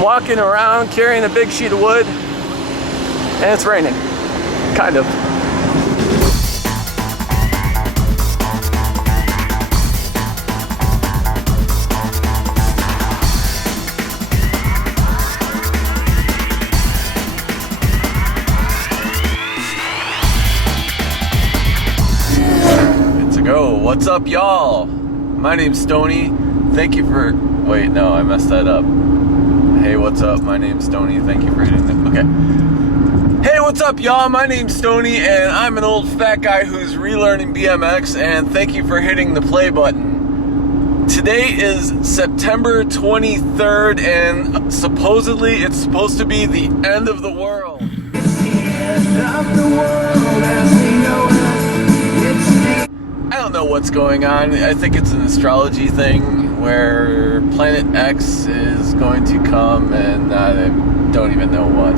walking around carrying a big sheet of wood, and it's raining, kind of. Good to go. What's up, y'all? My name's Stoney. Thank you for... Wait, no, I messed that up. Hey, what's up? My name's Stoney. Thank you for hitting the... Okay. Hey, what's up, y'all? My name's Stoney, and I'm an old fat guy who's relearning BMX, and thank you for hitting the play button. Today is September 23rd, and supposedly it's supposed to be the end of the world. I don't know what's going on. I think it's an astrology thing where Planet X is going to come, and I don't even know what.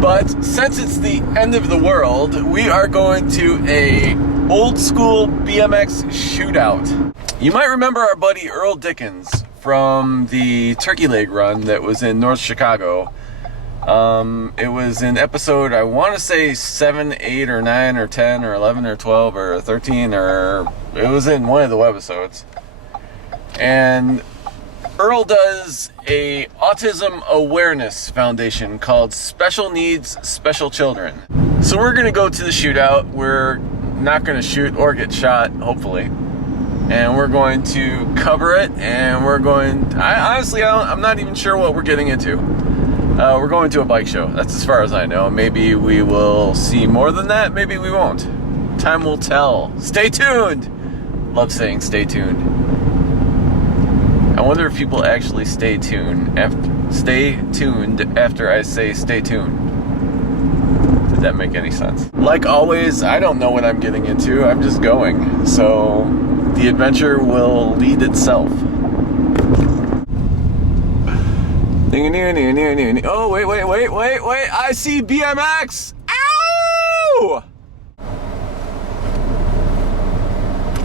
But since it's the end of the world, we are going to a Old School BMX Shootout. You might remember our buddy Earl Dickens from the Turkey Leg run that was in North Chicago. It was in episode, I want to say 7, 8, or 9, or 10, or 11, or 12, or 13, or it was in one of the webisodes. And Earl does a autism awareness foundation called Special Needs Special Children. So we're going to go to the shootout. We're not going to shoot or get shot, hopefully. And we're going to cover it, and we're going... I'm not even sure what we're getting into. We're going to a bike show. That's as far as I know. Maybe we will see more than that. Maybe we won't. Time will tell. Stay tuned. Love saying stay tuned. I wonder if people actually stay tuned after I say stay tuned. Did that make any sense? Like always, I don't know what I'm getting into. I'm just going. So the adventure will lead itself. Oh, wait. I see BMX. Ow!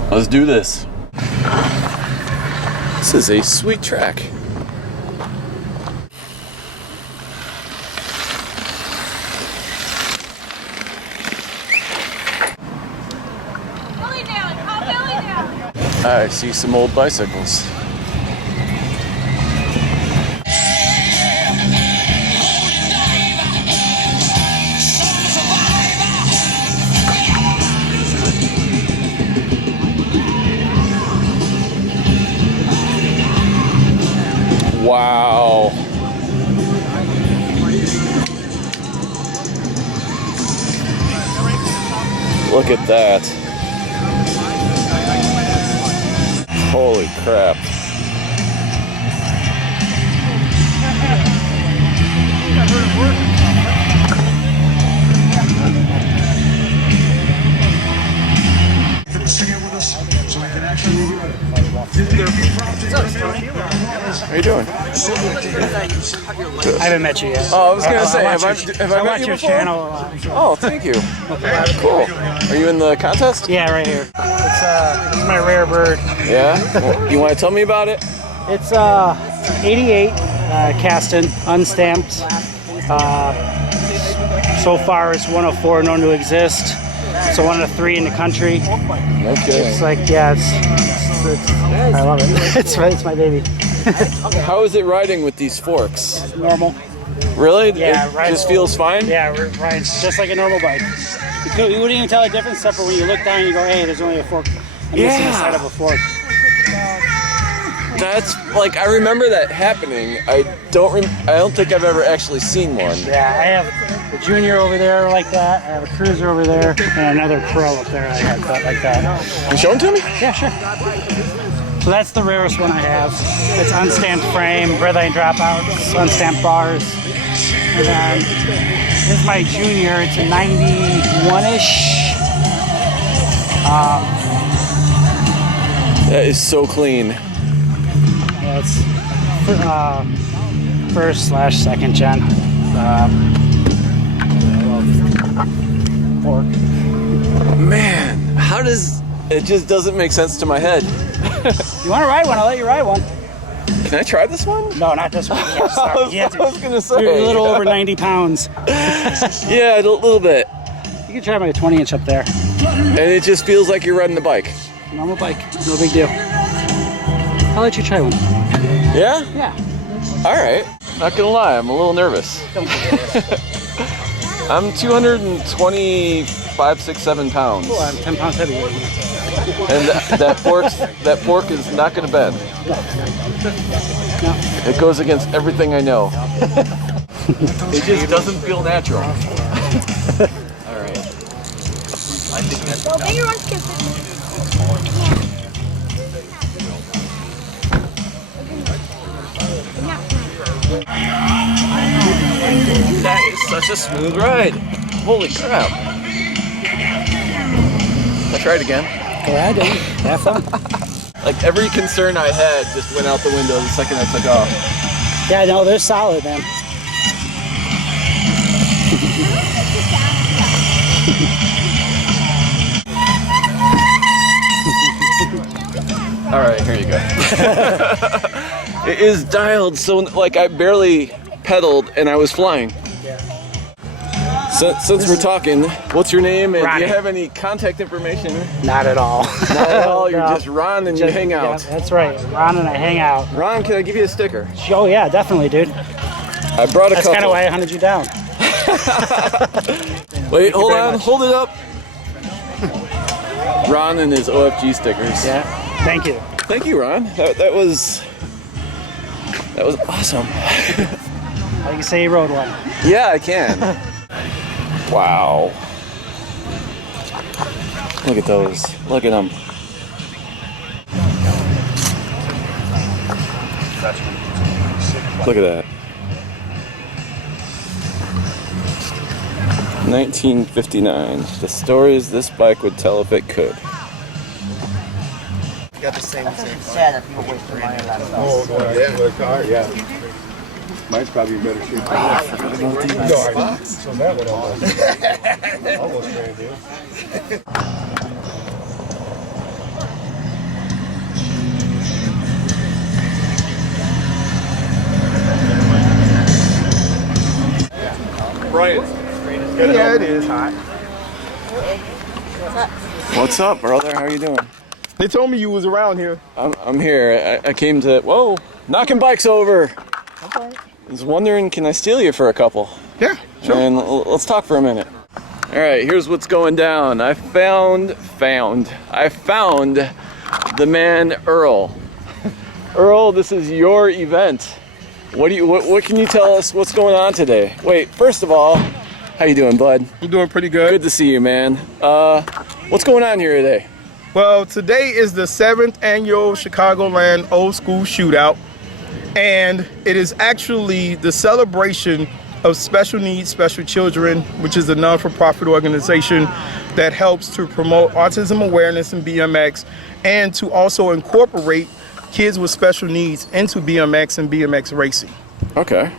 Let's do this. This is a sweet track. Belly down, calm belly down. I see some old bicycles. Wow. Look at that. Holy crap. How you doing? I haven't met you yet. Oh, I was gonna say, have I met you your before? channel a lot. Oh, thank you. Cool. Are you in the contest? Yeah, right here. It's my rare bird. Yeah? Well, you want to tell me about it? It's 88 Caston, unstamped. So far, it's one of 4 known to exist. So one of 3 in the country. Okay. It's like, yeah, it's I love it. it's my baby. How is it riding with these forks? Normal. Really? Yeah, it right. just feels fine? Yeah, right. It's just like a normal bike. You wouldn't even tell the difference except for when you look down and you go, hey, there's only a fork. I'm missing the side of a fork. That's like, I remember that happening. I don't think I've ever actually seen one. Yeah, I have a junior over there like that. I have a cruiser over there, and another pro up there I have cut like that. Can you show them to me? Yeah, sure. So that's the rarest one I have. It's unstamped frame, red line dropouts, unstamped bars. And then this is my junior. It's a 91-ish. That is so clean. Yeah, it's first/second gen. Fork. Man, how does it just doesn't make sense to my head? You want to ride one? I'll let you ride one. Can I try this one? No, not this one. I was gonna say. You're a little over 90 pounds. Yeah, a little bit. You can try my 20-inch up there. And it just feels like you're riding a bike. Normal bike, no big deal. I'll let you try one. Yeah? Yeah. All right. Not gonna lie, I'm a little nervous. Don't be nervous. I'm 225, 6, 7 pounds. Cool, I'm 10 pounds heavier than you. And that fork is not gonna bend. No. It goes against everything I know. It just doesn't feel natural. All right. Well, get your own kiss. That is such a smooth ride. Holy crap. I'll try it again. Go ahead, dude. Have fun. Like every concern I had just went out the window the second I took off. Yeah, no, they're solid, man. All right, here you go. It is dialed so like I barely pedaled and I was flying. Since we're talking, what's your name and Ronnie. do you have any contact information? Not at all. Not at all, you're No. just Ron and you hang out. Yeah, that's right. Ron and I hang out. Ron, can I give you a sticker? Oh, yeah, definitely, dude. I brought a That's couple. kind of why I hunted you down. Wait, hold very on, much. hold it up. Ron and his OFG stickers. Yeah, thank you. Thank you, Ron. That was awesome. Like you say, you rode one. Yeah, I can. Wow. Look at those. Look at them. Look at that. 1959. The stories this bike would tell if it could. Got the same Sad if you waste your money on that. Oh, yeah, the car, yeah. Mine's probably in better shape. So that one almost brand new. Brian. Yeah, it is. What's up, brother? How are you doing? They told me you was around here. I'm here. I came to, whoa, knocking bikes over. I was wondering, can I steal you for a couple? Yeah, sure. And let's talk for a minute. All right, here's what's going down. I found the man Earl. Earl, this is your event. What can you tell us what's going on today? Wait, first of all, how you doing, bud? I'm doing pretty good. Good to see you, man. What's going on here today? Well, today is the 7th annual Chicagoland Old School Shootout, and it is actually the celebration of Special Needs Special Children, which is a non-for-profit organization that helps to promote autism awareness in BMX and to also incorporate kids with special needs into BMX and BMX racing. Okay.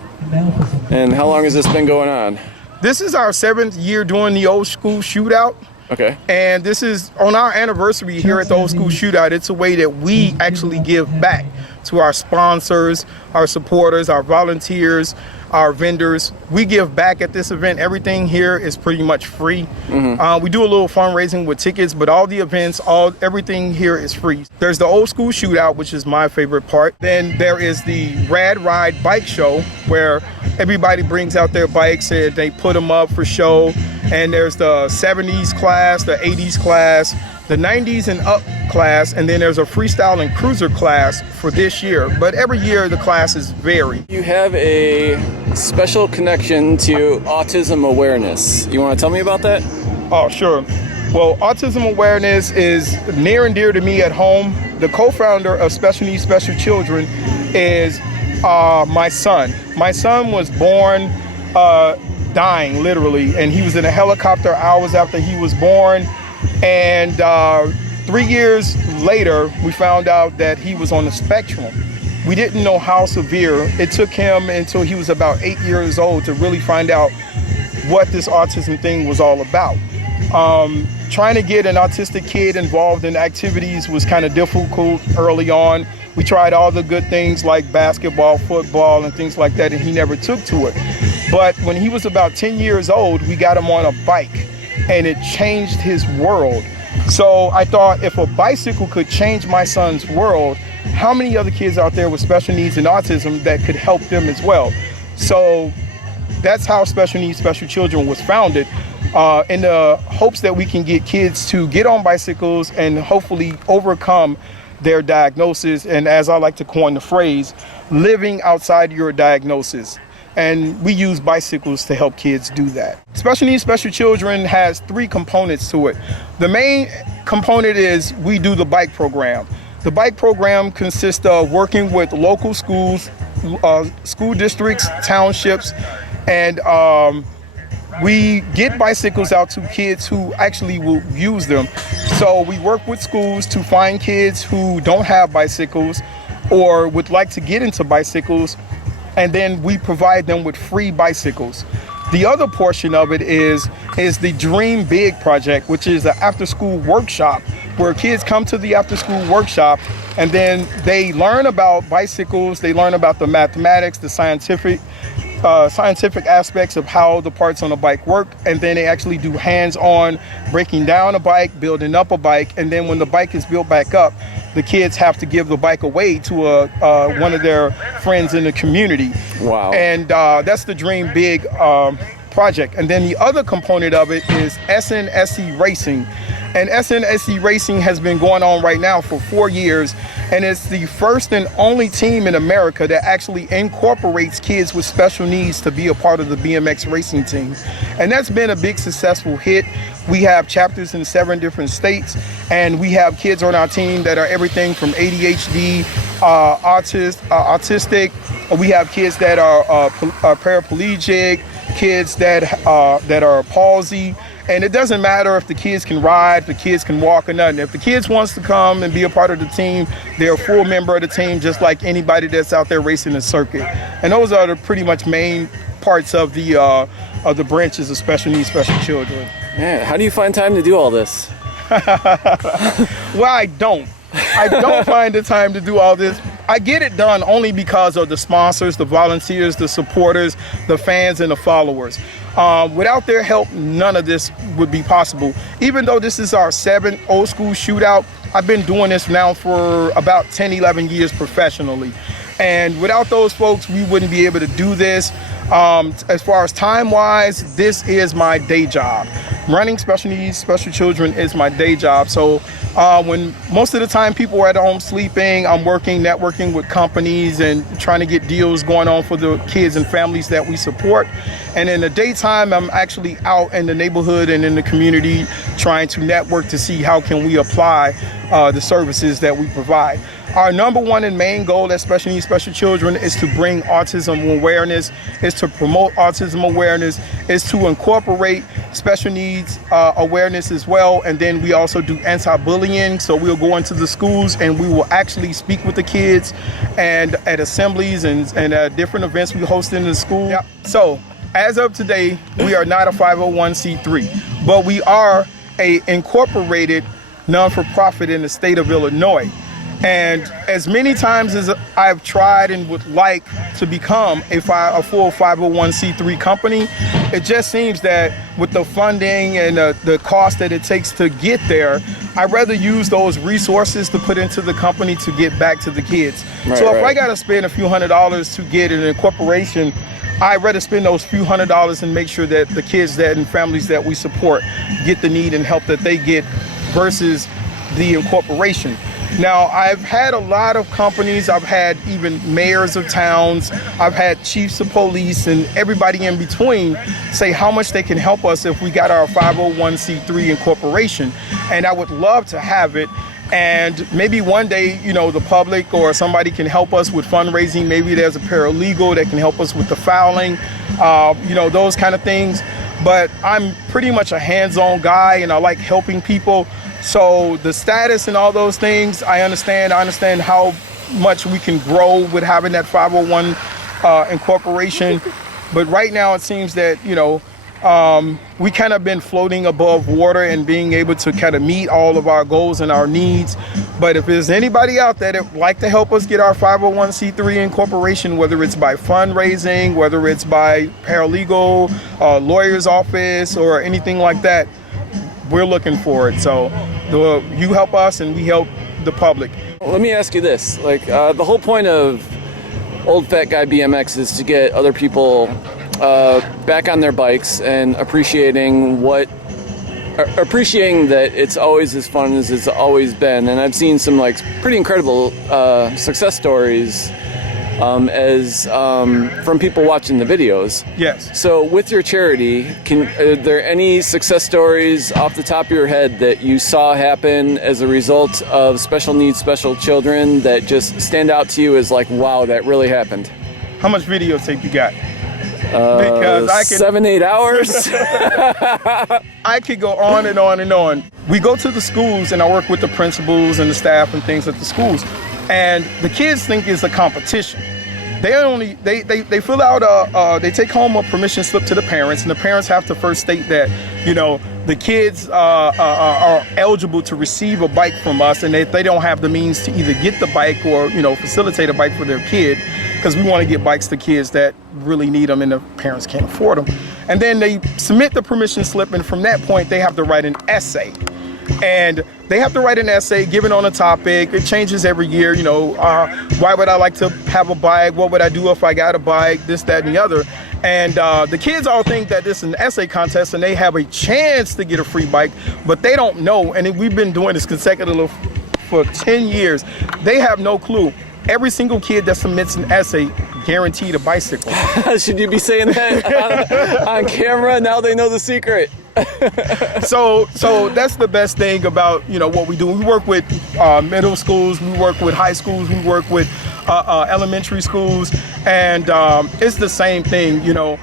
And how long has this been going on? This is our 7th year doing the Old School Shootout. Okay. And this is on our anniversary here at the Old School Shootout. It's a way that we actually give back to our sponsors, our supporters, our volunteers, our vendors. We give back at this event. Everything here is pretty much free. We do a little fundraising with tickets, but all the events, everything here is free. There's the Old School Shootout, which is my favorite part. Then there is the Rad Ride Bike Show, where everybody brings out their bikes and they put them up for show. And there's the 70s class, the 80s class, the 90s and up class, and then there's a freestyle and cruiser class for this year. But every year the classes vary. You have a special connection to autism awareness. You want to tell me about that? Oh, sure. Well, autism awareness is near and dear to me at home. The co-founder of Special Needs Special Children is my son. My son was born dying, literally, and he was in a helicopter hours after he was born. And 3 years later, we found out that he was on the spectrum. We didn't know how severe. It took him until he was about 8 years old to really find out what this autism thing was all about. Trying to get an autistic kid involved in activities was kind of difficult early on. We tried all the good things like basketball, football, and things like that, and he never took to it. But when he was about 10 years old, we got him on a bike, and it changed his world. So I thought, if a bicycle could change my son's world, how many other kids out there with special needs and autism that could help them as well? So that's how Special Needs Special Children was founded, in the hopes that we can get kids to get on bicycles and hopefully overcome their diagnosis, and as I like to coin the phrase, living outside your diagnosis. And we use bicycles to help kids do that. Special Needs Special Children has 3 components to it. The main component is we do the bike program. The bike program consists of working with local schools, school districts, townships, and we get bicycles out to kids who actually will use them. So we work with schools to find kids who don't have bicycles or would like to get into bicycles, and then we provide them with free bicycles. The other portion of it is the Dream Big project, which is an after-school workshop where kids come to the after-school workshop and then they learn about bicycles, they learn about the mathematics, the scientific aspects of how the parts on a bike work, and then they actually do hands-on breaking down a bike, building up a bike, and then when the bike is built back up, the kids have to give the bike away to one of their friends in the community. Wow. And that's the Dream Big project. And then the other component of it is SNSE Racing. And SNSE Racing has been going on right now for 4 years, and it's the first and only team in America that actually incorporates kids with special needs to be a part of the BMX racing team. And that's been a big successful hit. We have chapters in 7 different states, and we have kids on our team that are everything from ADHD, autistic. We have kids that are paraplegic, kids that are palsy. And it doesn't matter if the kids can ride, if the kids can walk or nothing. If the kids wants to come and be a part of the team, they're a full member of the team, just like anybody that's out there racing the circuit. And those are the pretty much main parts of the branches of Special Needs Special Children. Man, how do you find time to do all this? Well, I don't find the time to do all this. I get it done only because of the sponsors, the volunteers, the supporters, the fans, and the followers. Without their help, none of this would be possible. Even though this is our 7th Old School Shootout, I've been doing this now for about 10, 11 years professionally. And without those folks, we wouldn't be able to do this. As far as time-wise, this is my day job. Running Special Needs Special Children is my day job. So when most of the time people are at home sleeping, I'm networking with companies and trying to get deals going on for the kids and families that we support. And in the daytime, I'm actually out in the neighborhood and in the community trying to network to see how can we apply the services that we provide. Our number one and main goal at Special Needs Special Children is to bring autism awareness, is to promote autism awareness, is to incorporate special needs awareness as well. And then we also do anti-bullying. So we'll go into the schools and we will actually speak with the kids and at assemblies and at different events we host in the school. Yeah. So as of today, we are not a 501c3, but we are a incorporated non-for-profit in the state of Illinois. And as many times as I've tried and would like to become a full 501c3 company, it just seems that with the funding and the cost that it takes to get there, I'd rather use those resources to put into the company to get back to the kids. Right, so if I got to spend a few $100s to get an incorporation, I'd rather spend those few $100s and make sure that the kids and families that we support get the need and help that they get versus the incorporation. Now, I've had a lot of companies, I've had even mayors of towns, I've had chiefs of police and everybody in between say how much they can help us if we got our 501c3 incorporation. And I would love to have it. And maybe one day, the public or somebody can help us with fundraising. Maybe there's a paralegal that can help us with the filing, those kind of things. But I'm pretty much a hands-on guy and I like helping people. So the status and all those things, I understand how much we can grow with having that 501 incorporation. But right now it seems that, We kind of been floating above water and being able to kind of meet all of our goals and our needs. But if there's anybody out there that would like to help us get our 501c3 incorporation, whether it's by fundraising, whether it's by paralegal, lawyer's office, or anything like that, we're looking for it. So you help us and we help the public. Let me ask you this, like the whole point of Old Fat Guy BMX is to get other people back on their bikes and appreciating that it's always as fun as it's always been. And I've seen some like pretty incredible success stories from people watching the videos. Yes. So with your charity, are there any success stories off the top of your head that you saw happen as a result of special needs, special children that just stand out to you as like, wow, that really happened? How much videotape you got? Because I can 7-8 hours. I could go on and on and on. We go to the schools and I work with the principals and the staff and things at the schools. And the kids think it's a competition. They fill out they take home a permission slip to the parents, and the parents have to first state that, you know, the kids are eligible to receive a bike from us, and they don't have the means to either get the bike or, you know, facilitate a bike for their kid, because we want to get bikes to kids that really need them and the parents can't afford them. And then they submit the permission slip, and from that point they have to write an essay. And they have to write an essay given on a topic. It changes every year, you know, why would I like to have a bike? What would I do if I got a bike? This, that, and the other. And the kids all think that this is an essay contest and they have a chance to get a free bike, but they don't know. And we've been doing this consecutively for 10 years. They have no clue. Every single kid that submits an essay guaranteed a bicycle. Should you be saying that on camera? Now they know the secret. So that's the best thing about, you know, what we do. We work with middle schools, we work with high schools, we work with elementary schools, and it's the same thing, you know.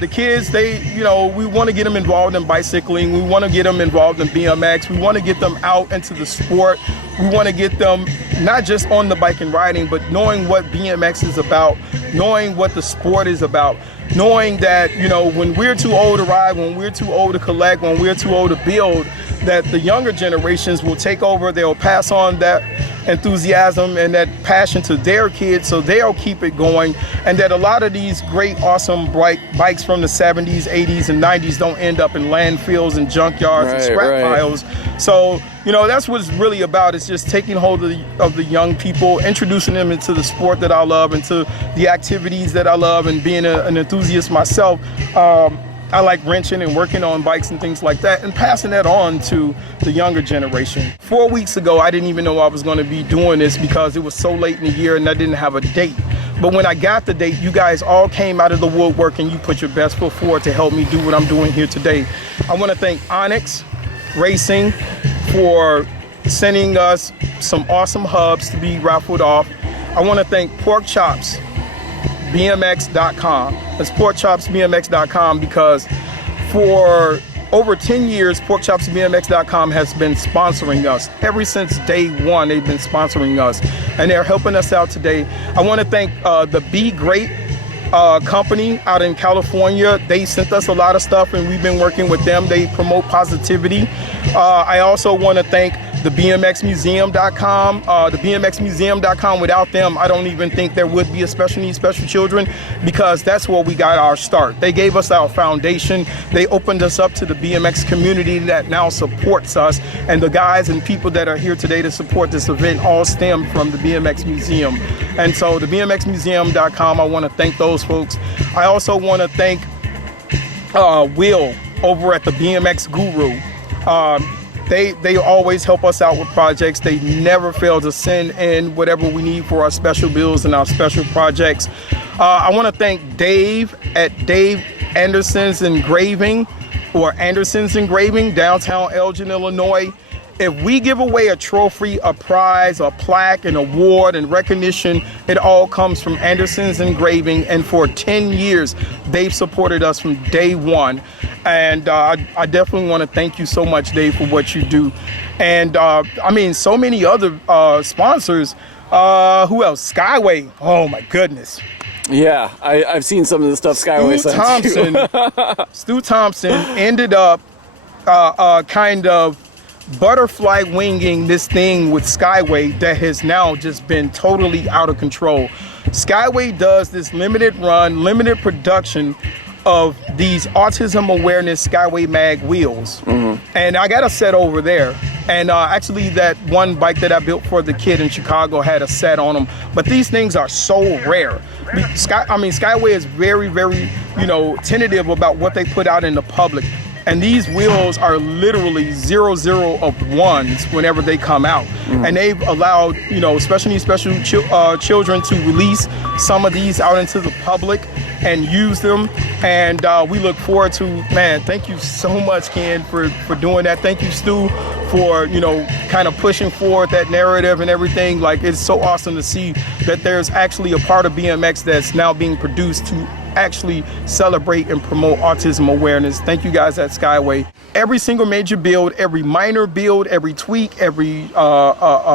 The kids, we want to get them involved in bicycling. We want to get them involved in BMX. We want to get them out into the sport. We want to get them not just on the bike and riding, but knowing what BMX is about, knowing what the sport is about, knowing that, you know, when we're too old to ride, when we're too old to collect, when we're too old to build, that the younger generations will take over. They'll pass on that enthusiasm and that passion to their kids, so they'll keep it going, and that a lot of these great, awesome, bright bikes from the 70s, 80s, and 90s don't end up in landfills and junkyards and scrap piles. So, you know, that's what it's really about. It's just taking hold of the young people, introducing them into the sport that I love, into the activities that I love, and being an enthusiast myself. I like wrenching and working on bikes and things like that, and passing that on to the younger generation. 4 weeks ago, I didn't even know I was going to be doing this because it was so late in the year and I didn't have a date. But when I got the date, you guys all came out of the woodwork and you put your best foot forward to help me do what I'm doing here today. I want to thank Onyx Racing for sending us some awesome hubs to be raffled off. I want to thank PorkChopsBMX.com. That's PorkChopsBMX.com, because for over 10 years, PorkChopsBMX.com has been sponsoring us. Ever since day one, they've been sponsoring us, and they're helping us out today. I want to thank the Be Great company out in California. They sent us a lot of stuff, and we've been working with them. They promote positivity. I also want to thank the BMXmuseum.com. The BMXmuseum.com, without them, I don't even think there would be a special needs, special children, because that's where we got our start. They gave us our foundation. They opened us up to the BMX community that now supports us, and the guys and people that are here today to support this event all stem from the BMX Museum. And so the BMXmuseum.com, I want to thank those folks. I also want to thank Will over at the BMX Guru. They always help us out with projects. They never fail to send in whatever we need for our special bills and our special projects. I want to thank Dave at Dave Anderson's Engraving, or Anderson's Engraving, downtown Elgin, Illinois. If we give away a trophy, a prize, a plaque, an award, and recognition, it all comes from Anderson's Engraving. And for 10 years, they've supported us from day one. And I definitely want to thank you so much, Dave, for what you do. And I mean, so many other sponsors. Who else? Skyway. Oh my goodness. Yeah, I've seen some of the stuff Skyway sent. Stu Thompson ended up kind of butterfly winging this thing with Skyway that has now just been totally out of control. Skyway does this limited run, limited production of these autism awareness Skyway mag wheels. And I got a set over there. And actually that one bike that I built for the kid in Chicago had a set on them. But these things are so rare. Skyway is very, very, tentative about what they put out in the public. And these wheels are literally 0 of ones whenever they come out. And they've allowed, special needs children to release some of these out into the public and use them. And we look forward to, man, thank you so much, Ken, for doing that. Thank you, Stu, for, kind of pushing forward that narrative and everything. Like, it's so awesome to see that there's actually a part of BMX that's now being produced to actually celebrate and promote autism awareness. Thank you guys at Skyway. Every single major build, every minor build, every tweak, every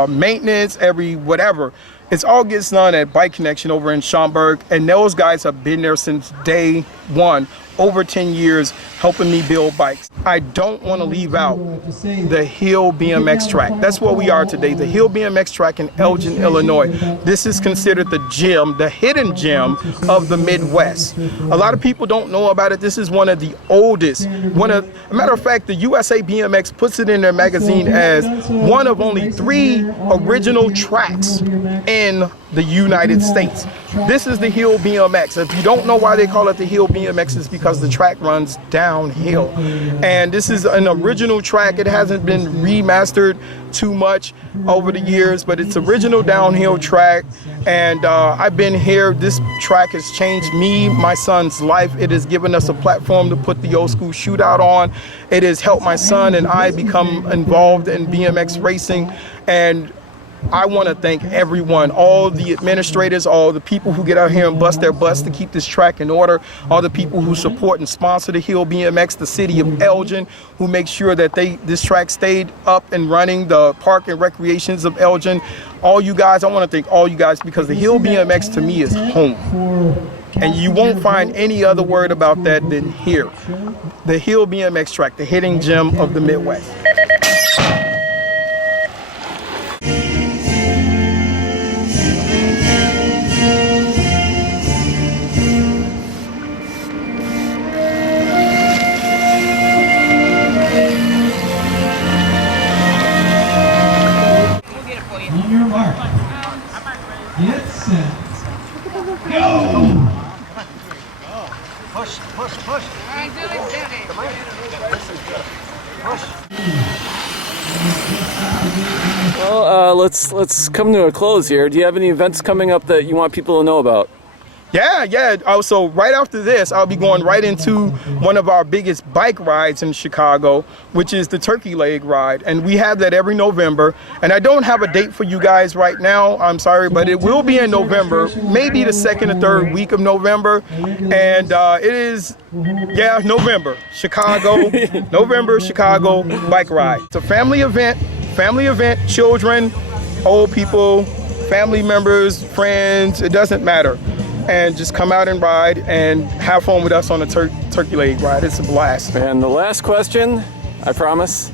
maintenance, every whatever, it all gets done at Bike Connection over in Schaumburg, and those guys have been there since day one, over 10 years, helping me build bikes. I don't want to leave out the Hill BMX track. That's where we are today, the Hill BMX track in Elgin, Illinois. This is considered the gem, the hidden gem of the Midwest. A lot of people don't know about it. This is one of the oldest. A matter of fact, the USA BMX puts it in their magazine as one of only 3 original tracks in the United States. This is the Hill BMX. If you don't know why they call it the Hill BMX, it's because the track runs downhill. And this is an original track. It hasn't been remastered too much over the years, but it's original downhill track. And I've been here. This track has changed me, my son's life. It has given us a platform to put the Old School Shootout on. It has helped my son and I become involved in BMX racing. And I want to thank everyone, all the administrators, all the people who get out here and bust their butts to keep this track in order, all the people who support and sponsor the Hill BMX, the city of Elgin, who make sure that this track stayed up and running, the park and recreations of Elgin. All you guys, I want to thank all you guys, because the Hill BMX to me is home. And you won't find any other word about that than here. The Hill BMX track, the hidden gem of the Midwest. Get set. Go! Push. All right, do it. Come on. Well, let's come to a close here. Do you have any events coming up that you want people to know about? Yeah. So right after this, I'll be going right into one of our biggest bike rides in Chicago, which is the Turkey Leg Ride. And we have that every November. And I don't have a date for you guys right now, I'm sorry, but it will be in November, maybe the 2nd or 3rd week of November. And it is, November, Chicago, November, Chicago bike ride. It's a family event, children, old people, family members, friends, it doesn't matter. And just come out and ride and have fun with us on the Turkey Leg Ride. It's a blast. And the last question, I promise.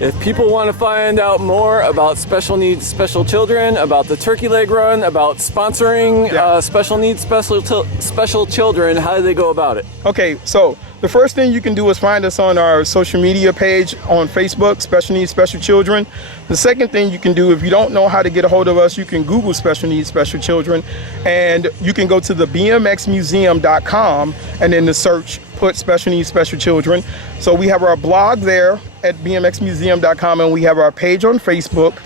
If people want to find out more about special needs, special children, about the Turkey Leg Run, about sponsoring special needs, special children, how do they go about it? Okay, so the first thing you can do is find us on our social media page on Facebook, Special Needs Special Children. The second thing you can do, if you don't know how to get a hold of us, you can Google Special Needs Special Children, and you can go to the bmxmuseum.com and in the search put Special Needs Special Children. So we have our blog there at bmxmuseum.com, and we have our page on Facebook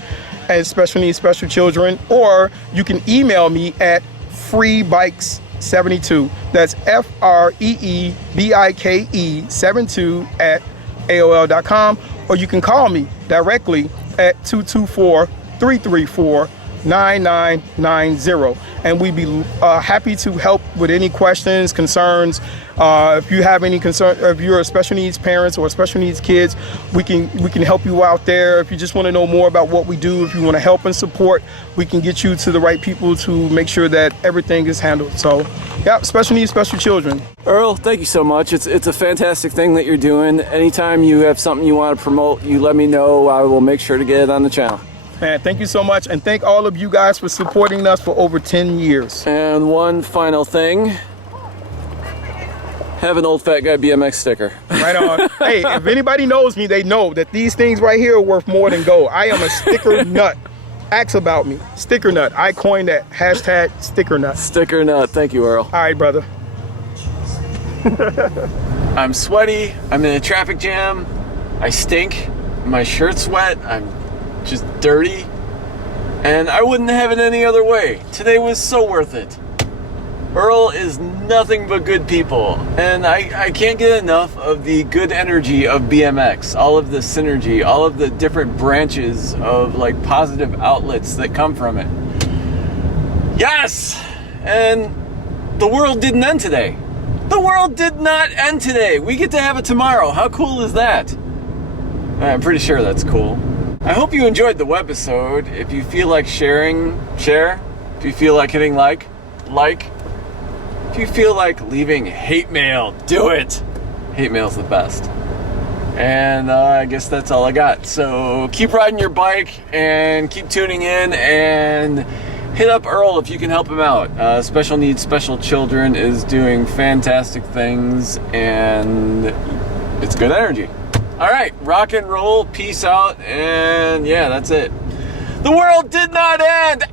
as Special Needs Special Children, or you can email me at freebikes72. That's FREEBIKE72 at AOL.com, or you can call me directly at 224-334-1999. 9990, and we'd be happy to help with any questions, concerns. If you have any concern, if you're a special needs parents or special needs kids, we can help you out there. If you just want to know more about what we do, if you want to help and support, we can get you to the right people to make sure that everything is handled. So yeah, special needs, special children. Earl, thank you so much. It's a fantastic thing that you're doing. Anytime you have something you want to promote, you let me know. I will make sure to get it on the channel. Man, thank you so much, and thank all of you guys for supporting us for over 10 years. And one final thing, have an Old Fat Guy BMX sticker. Right on. Hey, if anybody knows me, they know that these things right here are worth more than gold. I am a sticker nut. Ask about me. Sticker nut. I coined that. Hashtag sticker nut. Sticker nut. Thank you, Earl. All right, brother. I'm sweaty. I'm in a traffic jam. I stink. My shirt's wet. I'm just dirty. And I wouldn't have it any other way. Today was so worth it. Earl is nothing but good people. And I can't get enough of the good energy of BMX. All of the synergy, all of the different branches of like positive outlets that come from it. Yes! And the world didn't end today. The world did not end today. We get to have it tomorrow. How cool is that? I'm pretty sure that's cool. I hope you enjoyed the webisode. If you feel like sharing, share. If you feel like hitting like. If you feel like leaving hate mail, do it. Hate mail's the best. And I guess that's all I got. So keep riding your bike and keep tuning in, and hit up Earl if you can help him out. Special Needs, Special Children is doing fantastic things, and it's good energy. All right, rock and roll, peace out, and yeah, that's it. The world did not end.